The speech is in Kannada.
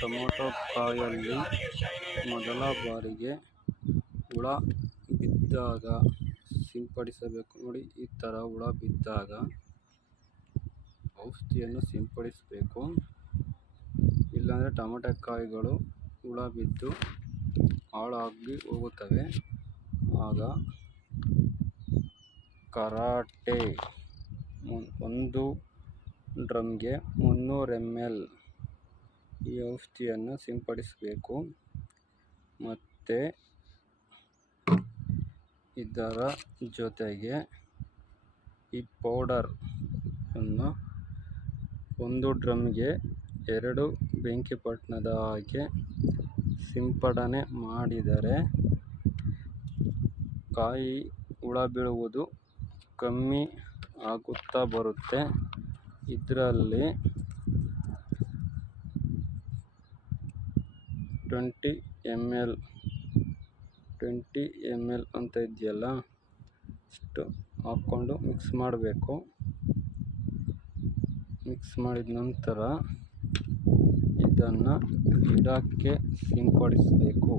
ಟೊಮೊಟೊ ಕಾಯಲ್ಲಿ ಮೊದಲ ಬಾರಿಗೆ ಹುಳ ಬಿದ್ದಾಗ ಸಿಂಪಡಿಸಬೇಕು. ನೋಡಿ, ಈ ಥರ ಹುಳ ಬಿದ್ದಾಗ ಔಷಧಿಯನ್ನು ಸಿಂಪಡಿಸಬೇಕು. ಇಲ್ಲಾಂದರೆ ಟೊಮೊಟೊ ಕಾಯಿಗಳು ಹುಳ ಬಿದ್ದು ಹಾಳಾಗಿ ಹೋಗುತ್ತವೆ. ಆಗ ಕರಾಟೆ 1 ಡ್ರಮ್ಗೆ 300 ml ಈ ಔಷಧಿಯನ್ನು ಸಿಂಪಡಿಸಬೇಕು. ಮತ್ತು ಇದರ ಜೊತೆಗೆ ಈ ಪೌಡರ್ ಅನ್ನು 1 ಡ್ರಮ್ಗೆ 2 ಬೆಂಕಿಪೊಟ್ಟಣದ ಹಾಗೆ ಸಿಂಪಡಣೆ ಮಾಡಿದರೆ ಕಾಯಿ ಹುಳ ಬೀಳುವುದು ಕಮ್ಮಿ ಆಗುತ್ತಾ ಬರುತ್ತೆ. ಇದರಲ್ಲಿ 20 ml ಅಂತ ಇದೆಯಲ್ಲ, ಅಷ್ಟು ಹಾಕ್ಕೊಂಡು ಮಿಕ್ಸ್ ಮಾಡಬೇಕು. ಮಿಕ್ಸ್ ಮಾಡಿದ ನಂತರ ಇದನ್ನು ಗಿಡಕ್ಕೆ ಸಿಂಪಡಿಸಬೇಕು.